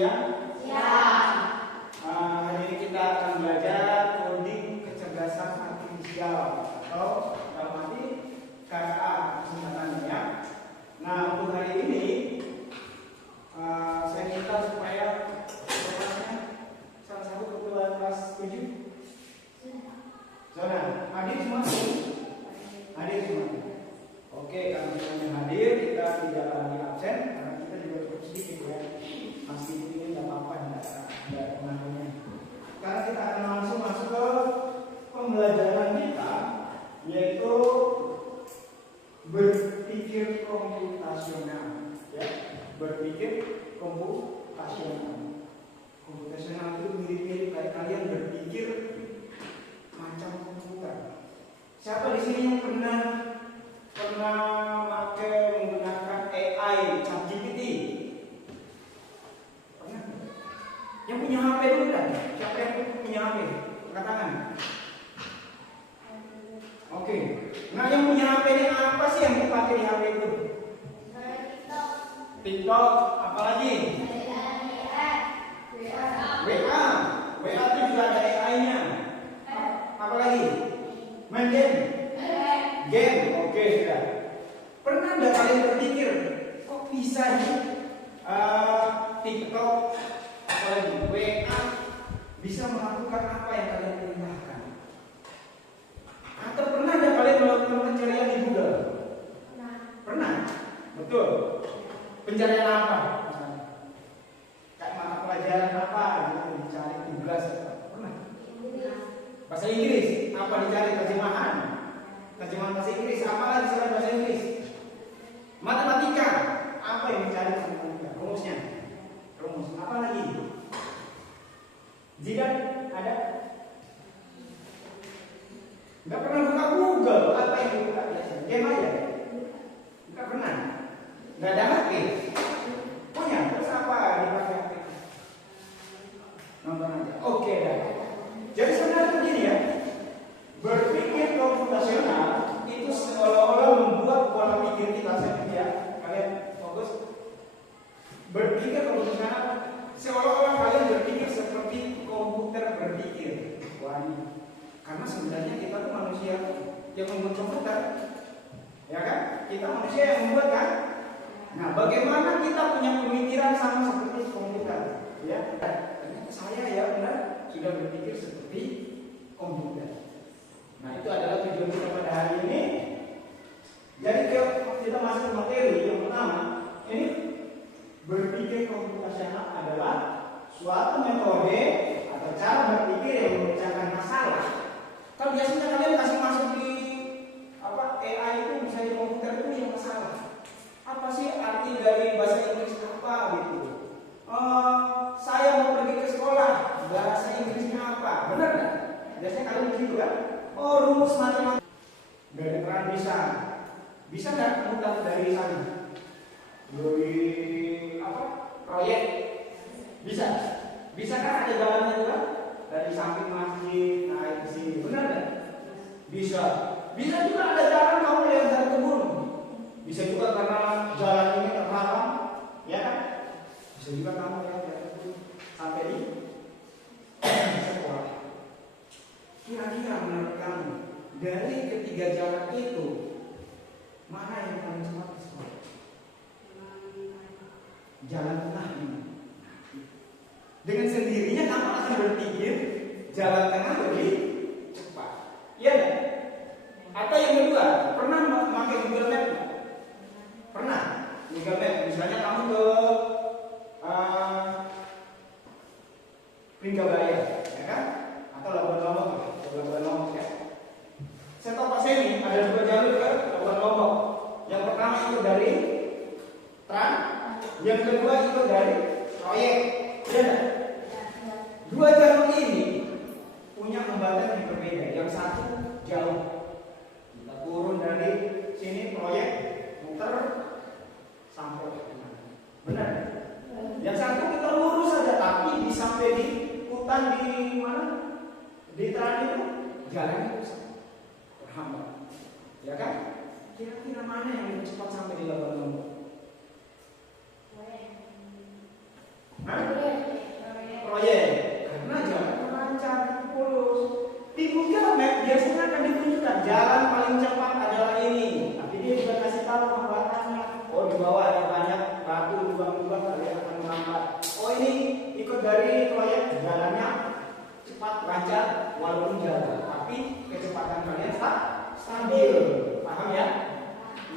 siap? Siap. Hari ini kita akan belajar coding kecerdasan artifisial atau dalam arti KA singkatannya ya. Nah, untuk hari ini saya minta supaya salah satu ketua kelas 7 Zona, hadir semua? Hadir semua. Oke, kalau semuanya hadir, kita tidak lagi absen karena kita juga cukup sedikit ya. Masih ini tidak apa-apa, tidak pengaruhnya. Sekarang kita akan langsung masuk ke pembelajaran kita, yaitu berpikir komputasional. Ya, berpikir komputasional. Komputasional itu mirip-mirip kayak kalian berpikir macam komputer. Siapa di sini yang pernah pakai menggunakan AI, ChatGPT? Pernah? Yang punya HP dulu kan? Siapa yang punya HP? Angkat tangan. Oke. Nah, yang punya HP ini apa sih yang dipakai di HP itu? TikTok, apalagi? WA. WA itu juga ada AI-nya. Apa lagi? Main game? Game, oke sudah. Pernah nggak kalian berpikir kok bisa nih TikTok, apalagi WA bisa melakukan apa yang kalian perintahkan? Atau pernah nggak kalian melakukan pencarian di Google? Pernah? Betul. Pencarian apa? Kayak mata pelajaran apa gitu, dicari tugas apa? Pernah? Bahasa Inggris, apa dicari terjemahan? Terjemahan bahasa Inggris, apa lagi selain bahasa Inggris? Matematika, apa yang dicari matematika? Rumusnya? Rumus, apa lagi? Zidan, ada? Enggak pernah buka Google, apa yang dibuka biasanya? Game aja? Enggak pernah? Enggak ada HP? Punya, terus apa dipakai HP? Nonton aja, oke dah. Jadi sebenarnya begini ya, berpikir komputasional itu seolah-olah membuat pola pikir kita sendiri ya. Kalian fokus. Berpikir komputasional seolah-olah kalian berpikir seperti komputer berpikir. Wah, karena sebenarnya kita tuh manusia yang membuat komputer, ya kan? Kita manusia yang membuat kan. Nah, bagaimana kita punya pemikiran sama seperti komputer? Ya, ternyata saya ya benar sudah berpikir seperti komputer. Nah, itu adalah tujuan kita pada hari ini. Jadi kita masuk ke materi yang pertama. Ini berpikir komputasional adalah suatu metode atau cara berpikir yang memecahkan masalah. Kalau biasanya kalian kasih masuk di AI itu bisa di komputer itu yang masalah. Apa sih arti dari bahasa Inggris apa gitu? Saya mau pergi ke sekolah, bahasa Inggrisnya apa? Benar nggak? Biasanya kalian begitu kan? Oh, rumus matematika dari peran bisa nggak mudah dari sana? Dari proyek bisa kan ada jalannya juga dari samping masjid naik ke sini, benar nggak? Bisa juga ada jalan kamu lewat dari kebun, bisa juga karena jalan ini terhalang, ya kan? Bisa juga kamu lewat dari kebun sampai di sekolah. Kira-kira menurut kamu dari ketiga jalan itu mana yang paling cepat ke sekolah? Jalan tengah ini. Dengan sendirinya kamu akan berpikir jalan tengah lebih cepat. Iya kan? Atau yang kedua, pernah memakai Google Map? Pernah? Google Map, misalnya kamu ke Pringabaya, ya kan? Atau Labuan Lombok ya. Saya tahu Pak Semi ada 2 jalur ke Labuan Lombok. Yang pertama itu dari Trans, yang kedua itu dari proyek. Ya, 2 jalur ini punya hambatan yang berbeda. Yang satu jauh, kita turun dari sini proyek, muter sampai ke mana? Benar? Yang satu kita lurus saja, tapi di sampai di hutan di mana? Di Trans itu jalannya rusak, terhambat, ya kan? Kira-kira mana yang lebih cepat sampai di Labuan Lombok? Hah? walaupun jauh, tapi kecepatan kalian stabil. Paham ya?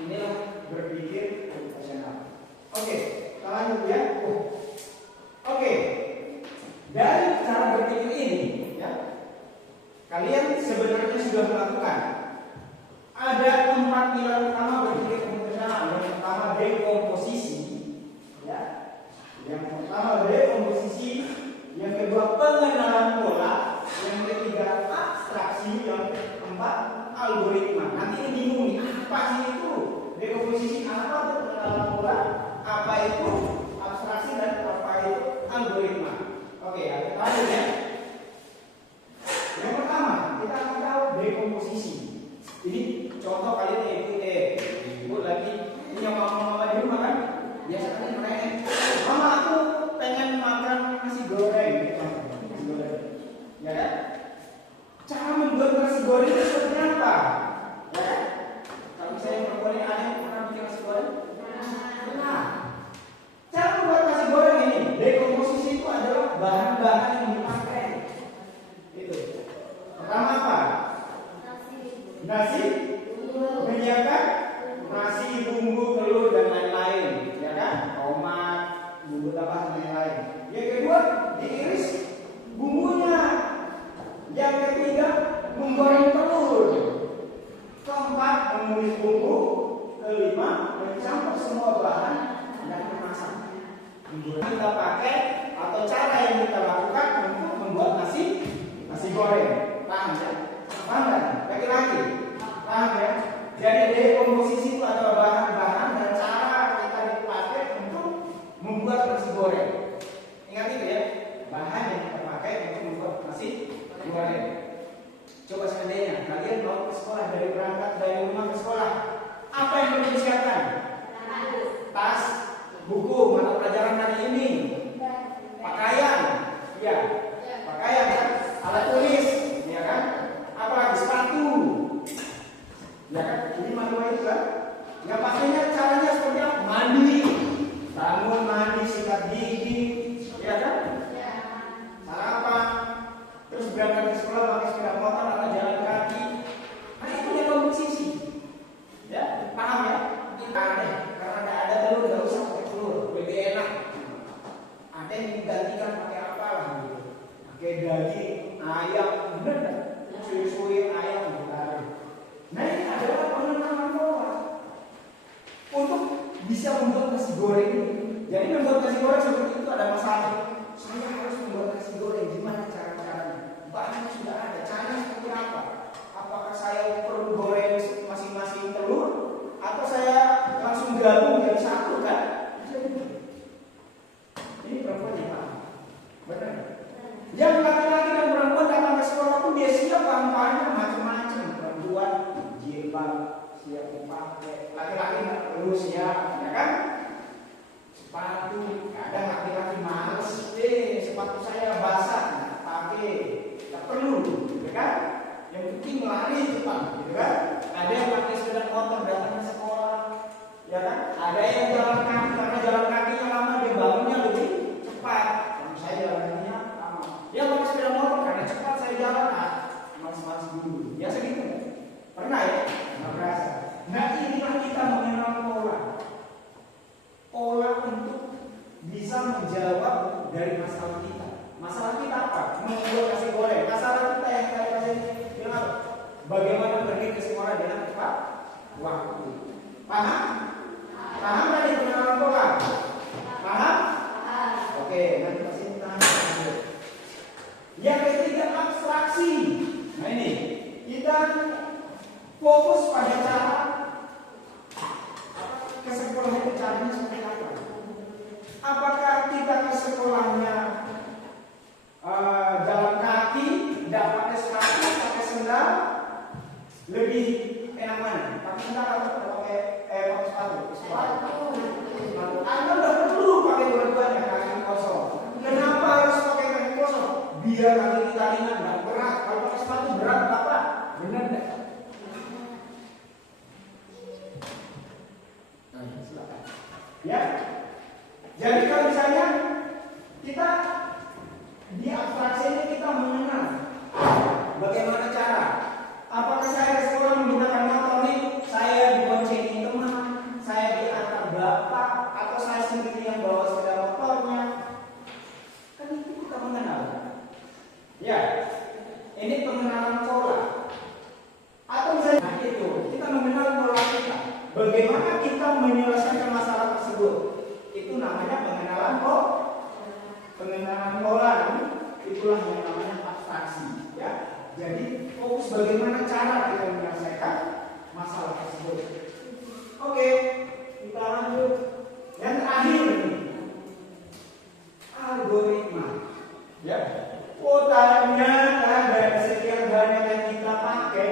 Inilah berpikir profesional. Oke, kita lanjut ya. Oke, dari cara berpikir ini, ya, kalian sebenarnya sudah melakukan. Ada 4 pilar utama berpikir profesional. Yang pertama dekomposisi, ya. Yang pertama dekomposisi, yang kedua pengenalan pola, yang ketiga abstraksi, yang keempat algoritma. Nanti ini bingung nih, apa sih itu? Dekomposisi apa itu pengenalan pola? Apa itu abstraksi dan apa itu algoritma? Oke, kita lanjut ya. Yang pertama, kita akan tahu dekomposisi. Ini contoh kalian ibu lagi punya mama di rumah kan? Biasa kalian mereka, mama aku pengen makan nasi goreng, ya kan? Cara membuat nasi goreng itu seperti apa? Ya kan? Kalau saya perempuan yang ada yang pernah bikin nasi goreng, nah, cara membuat nasi goreng ini, dekomposisi itu adalah bahan-bahan yang dipakai. Itu. Pertama apa? Nasi, menyediakan nasi, bumbu, telur dan lain-lain, ya kan? Tomat, bumbu tambahan dan lain-lain. Yang kedua, diiris bumbunya. Yang ketiga, menggoreng telur. Keempat, menumis bumbu. Kelima, mencampur semua bahan dan memasak. Kita pakai atau cara yang kita lakukan untuk membuat nasi goreng. Paham ya? Paham kan? Lagi-lagi. Paham ya? Jadi dekomposisi itu adalah bahan-bahan dan cara kita dipakai untuk membuat nasi goreng. Ingat itu ya, bahan yang kita pakai untuk membuat nasi goreng. Coba seandainya kalian mau ke sekolah, berangkat dari rumah ke sekolah, apa yang perlu disiapkan? Tas, buku, mata pelajaran hari ini, pakaian, ya, pakaian ya, alat tulis, ya kan? Apalagi sepatu, ya kan? Jadi manual itu kan? Yang pastinya caranya seperti apa? Mandi, bangun, mandi, sikat gigi, ya kan? Sarapan, terus berangkat ke sekolah pakai sepeda motor atau jalan kaki. Nah itu dekomposisi, ya, paham ya? Kita ada, karena tidak ada telur, tidak usah pakai telur, lebih enak. Ada yang digantikan pakai apa lah gitu, pakai daging ayam, bener nggak? Suir-suir ayam gitu. Nah ini adalah pengenalan pola untuk bisa membuat nasi goreng ini. Jadi membuat nasi goreng seperti itu ada masalah. Saya harus membuat nasi goreng, gimana cara-caranya? Bahannya sudah ada, caranya seperti apa? Apakah saya perlu goreng masing-masing telur atau saya langsung gabung jadi satu kan? Ini perempuan yang paham, benar? Yang laki-laki dan perempuan datang ke sekolah pun dia siap bahan-bahannya macam-macam. Perempuan jilbab siap dipakai, laki-laki nggak perlu siap, ya kan? Sepatu, kadang laki-laki males deh, sepatu saya basah, nggak pakai, nggak perlu, ya kan? Yang penting lari cepat, gitu kan? Ada yang pakai sepeda motor datang ke sekolah, ya kan? Ada yang jalan kaki, karena jalan kakinya lama dia bangunnya lebih cepat. Kalau saya jalan kakinya lama, dia pakai sepeda motor karena cepat saya jalan, males-males dulu, biasa gitu kan? Pernah ya? Nggak berasa. Nah inilah kita mengenal pola untuk bisa menjawab dari masalah kita. Masalah kita apa? Membuat nasi goreng. Masalah kita yang saya kasih bilang bagaimana pergi ke sekolah dengan tepat waktu. Paham? Paham tadi pengenalan pola? Paham? Oke, nanti kasih tanya. Yang ketiga abstraksi. Nah ini kita fokus pada cara ke sekolah itu caranya seperti apa? Apakah kita ke sekolahnya jalan kaki, tidak pakai sepatu, pakai sendal, lebih enak mana? Pakai sendal atau pakai sepatu? Sepatu. Anda tidak perlu pakai dua-duanya, kaki kosong. Kenapa harus pakai kaki kosong? Biar kaki kita ringan, tidak berat. Kalau pakai sepatu berat apa? Benar tidak? Ya, Jadi fokus bagaimana cara kita menyelesaikan masalah tersebut. Oke, kita lanjut. Yang terakhir nih, algoritma. Ya, ternyata dari sekian banyak yang kita pakai,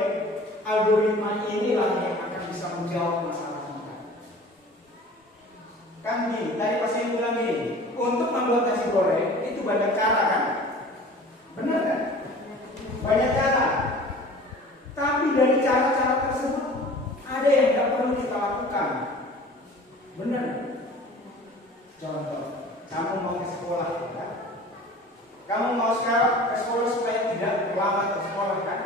algoritma inilah yang akan bisa menjawab masalah kita. Kan gini, tadi pas saya bilang gini, untuk membuat nasi goreng itu banyak cara kan? Benar kan? Banyak cara. Tapi dari cara-cara tersebut ada yang tidak perlu kita lakukan. Benar? Contoh, kamu mau ke sekolah ya? Kamu mau sekarang ke sekolah supaya tidak terlambat ke sekolah kan?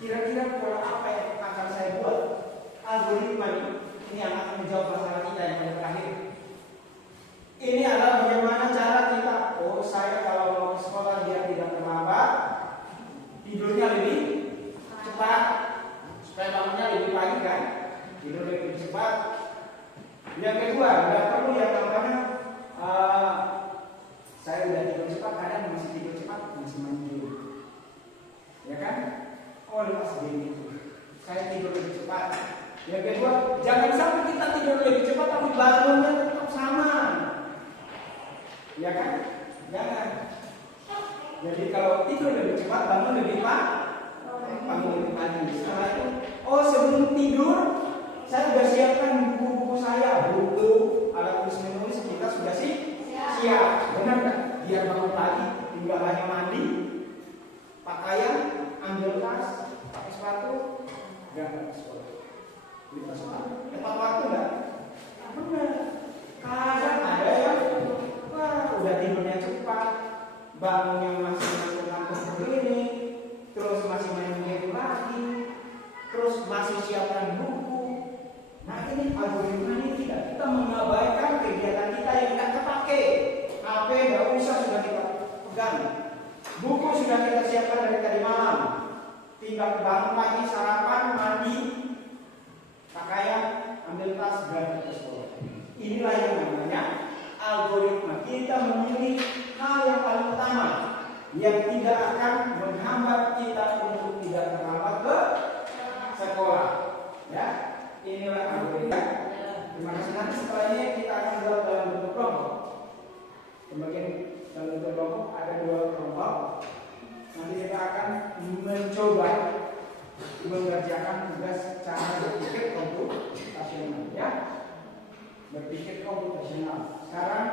Kira-kira pola apa yang akan saya buat? Algoritma ini yang akan menjawab masalah kita yang paling terakhir. Ini adalah bagaimana cara kita. Oh, saya kalau mau ke sekolah biar tidak terlambat, tidurnya lebih cepat, supaya bangunnya lebih pagi kan? Tidur lebih cepat. Yang kedua, tidak perlu ya namanya saya udah tidur cepat, kadang masih tidur cepat, masih mandi. Ya kan? Oh, lepas gini. Saya tidur lebih cepat. Yang kedua, jangan sampai kita tidur lebih cepat tapi bangunnya tetap sama. Ya kan? Jangan. Jadi kalau tidur lebih cepat, bangun lebih pagi. Setelah itu, oh sebelum tidur saya sudah siapkan buku-buku saya, buku, alat tulis menulis kita sudah siap. Benar kan? Biar bangun pagi tinggal hanya mandi, pakaian, ambil tas, pakai sepatu, berangkat ke sekolah. Tepat waktu enggak? Benar. Kadang ada yang udah tidurnya cepat, bangunnya masih ngantuk begini, terus masih main game lagi, terus masih siapkan buku. Nah ini algoritma ini tidak, kita mengabaikan kegiatan kita yang tidak terpakai. HP nggak usah sudah kita pegang, buku sudah kita siapkan dari tadi malam, tinggal bangun pagi, sarapan, mandi, pakaian, ambil tas, berangkat ke sekolah. Inilah yang namanya algoritma. Kita memilih hal yang paling utama yang tidak akan menghambat kita untuk tidak terlambat ke sekolah. Ya, inilah algoritma. Terima kasih. Nanti setelah ini kita akan buat dalam bentuk kelompok. Pembagian dalam bentuk kelompok ada 2 kelompok. Nanti kita akan mencoba mengerjakan tugas cara berpikir komputasional. Ya, berpikir komputasional. Sekarang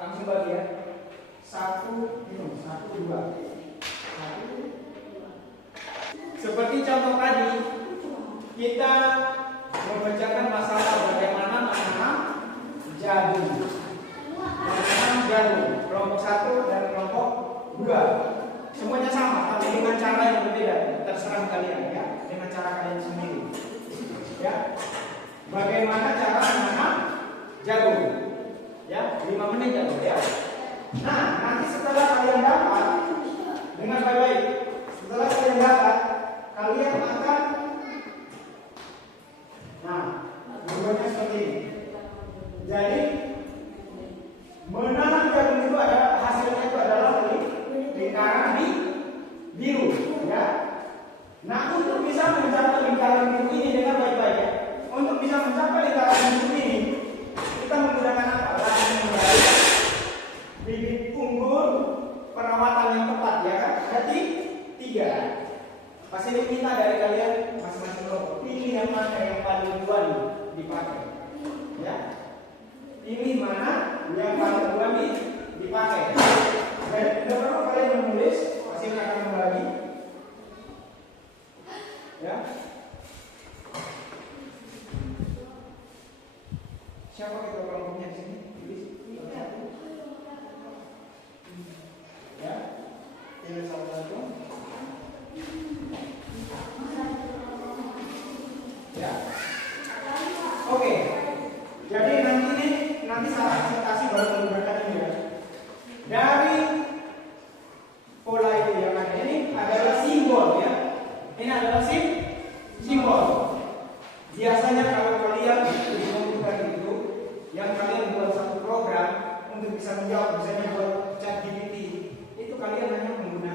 langsung bagi ya. 1, 2. Seperti contoh tadi, kita mengerjakan masalah bagaimana menanam jagung. Menanam jagung, kelompok 1 dan kelompok 2. Semuanya sama, tapi dengan cara yang berbeda. Terserah kalian ya, dengan cara kalian sendiri. Ya, bagaimana cara menanam jagung? Ya, 5 menit ya. Nah, nanti setelah kalian dapat dengan baik-baik, setelah kalian dapat, kalian akan, nah, berubahnya seperti ini. Jadi, menanam jagung itu ada hasilnya itu adalah lingkaran biru, ya. Nah, untuk bisa mencapai lingkaran biru ini dengan baik-baik ya. Untuk bisa mencapai lingkaran biru ini, kita menggunakan apa? Bibit unggul, perawatan yang tepat ya kan? Berarti 3. Pasti diminta dari kalian masing-masing kelompok. Pilih yang mana yang paling duluan dipakai. Ya. Pilih mana yang paling duluan dipakai. Dan tidak perlu kalian menulis, pasti akan membagi. Ya. Siapa ketua kelompoknya di sini? Ya, pilih satu-satu. Ya, oke. Jadi nanti saat presentasi baru menggunakan ini ya. Dari pola itu yang ada ini adalah simbol ya. Ini adalah simbol. Biasanya kalau kalian di komputer itu, yang kalian buat satu program untuk bisa menjawab, misalnya buat ChatGPT, itu kalian hanya menggunakan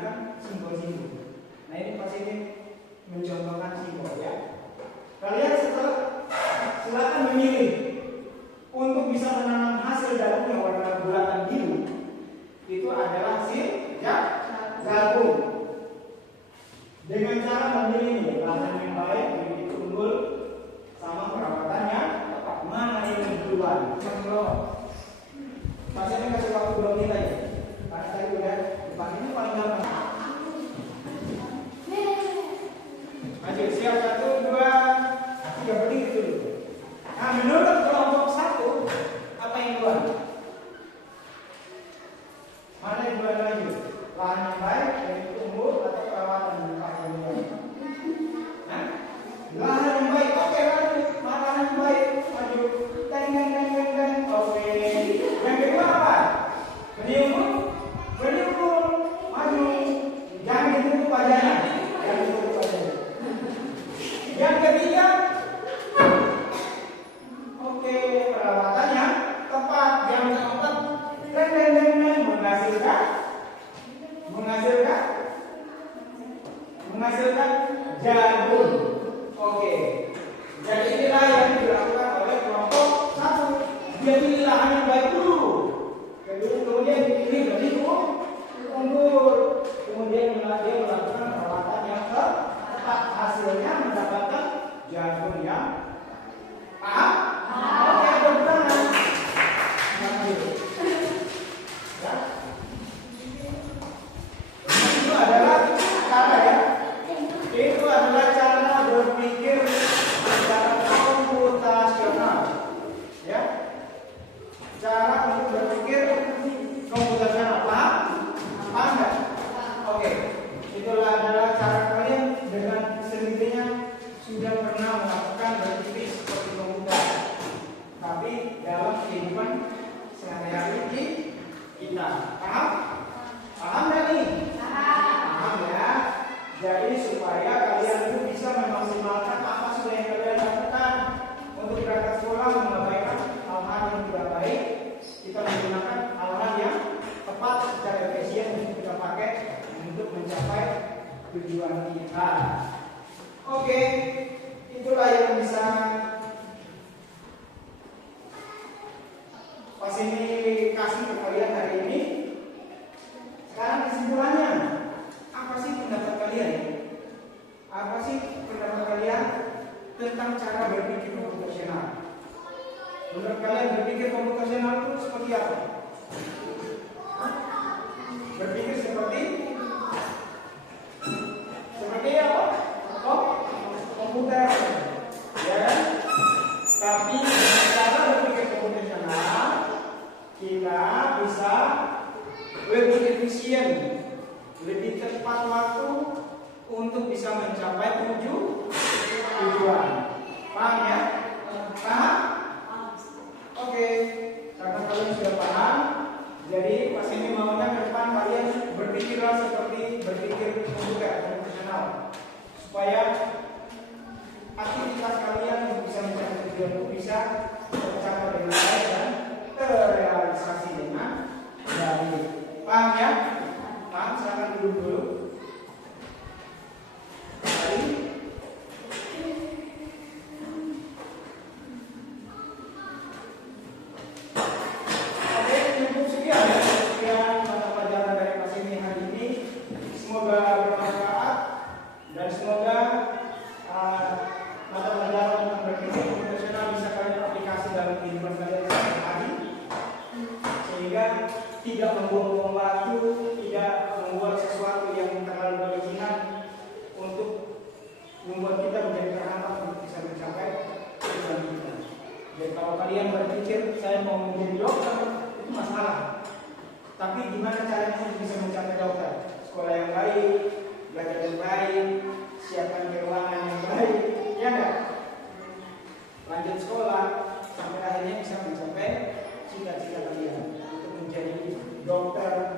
melongo. Pasiennya kasih waktu 2 menit aja. Karena tadi udah depan ini paling gampang. Maju, siap 1, 2, 3 berdiri dulu. Nah, menurut kelompok 1 apa yang keluar? Mana yang keluar lagi? Lahan yang baik, yaitu tumbuh atau perawatan yang baik? Nah, lahan yang baik. Oke, lanjut. Lahan yang baik. Maju. Dan. Oke. Yang kedua apa? Menimbul. Maju. Jangan ditutup wajahnya. Yang ketiga, oke, perawatannya tepat. Yang keempat, menghasilkan jagung. Oke, jadi inilah yang dilakukan oleh kelompok 1. Dia pilih lahan yang baik dulu, kemudian dipilih berikut unggul, kemudian dia melakukan perawatan yang tepat, hasilnya mendapatkan jagung yang paham? Oke, bertangan. Ya. Itu adalah cara ya. Itu adalah cara berpikir secara komputasional. Ya. Cara untuk berpikir komputasional. Paham? Paham enggak? Oke. Itulah adalah cara kalian dengan sendirinya sudah pernah melakukan berpikir seperti komputer. Tapi dalam kehidupan sehari-hari kita. Paham? Paham enggak nih? Paham ya. Jadi supaya kalian itu bisa memaksimalkan apa sudah yang kalian lakukan untuk berangkat sekolah, mengabaikan hal-hal yang tidak baik, kita menggunakan hal-hal yang tepat secara efisien untuk kita pakai untuk mencapai tujuan kita. Oke, itulah yang bisa Pas ini kasih ke kalian hari ini. Sekarang kesimpulannya, apa sih pendapat kalian? Apa sih pendapat kalian tentang cara berpikir komputasional? Menurut kalian berpikir komputasional itu seperti apa? Berpikir seperti apa? Komputer, ya kan? Tapi cara berpikir komputasional kita bisa lebih efisien, lebih tepat waktu untuk bisa mencapai tujuan. Paham ya? Paham? Oke. Karena kalian sudah paham, jadi pas ini maunya ke depan kalian berpikirlah seperti berpikir komputasional, supaya aktivitas kalian untuk bisa mencapai tujuan itu bisa tercapai dengan baik dan terrealisasi dengan baik. Paham ya? Paham? Silakan dulu. Oke, cukup sekian ya. Sekian mata pelajaran dari kelas ini hari ini. Semoga bermanfaat dan semoga mata pelajaran tentang berpikir komputasional bisa kalian aplikasi dalam kehidupan kalian sehari-hari, sehingga tidak membuang-buang waktu, tidak membuat sesuatu yang terlalu berlebihan untuk membuat kita menjadi terhambat untuk bisa mencapai tujuan kita. Dan kalau kalian berpikir saya mau menjadi dokter, itu masalah. Tapi gimana caranya untuk bisa mencapai dokter? Sekolah yang baik, belajar yang baik, siapkan keuangan yang baik, ya enggak? Lanjut sekolah sampai akhirnya bisa mencapai cita-cita kalian untuk menjadi dokter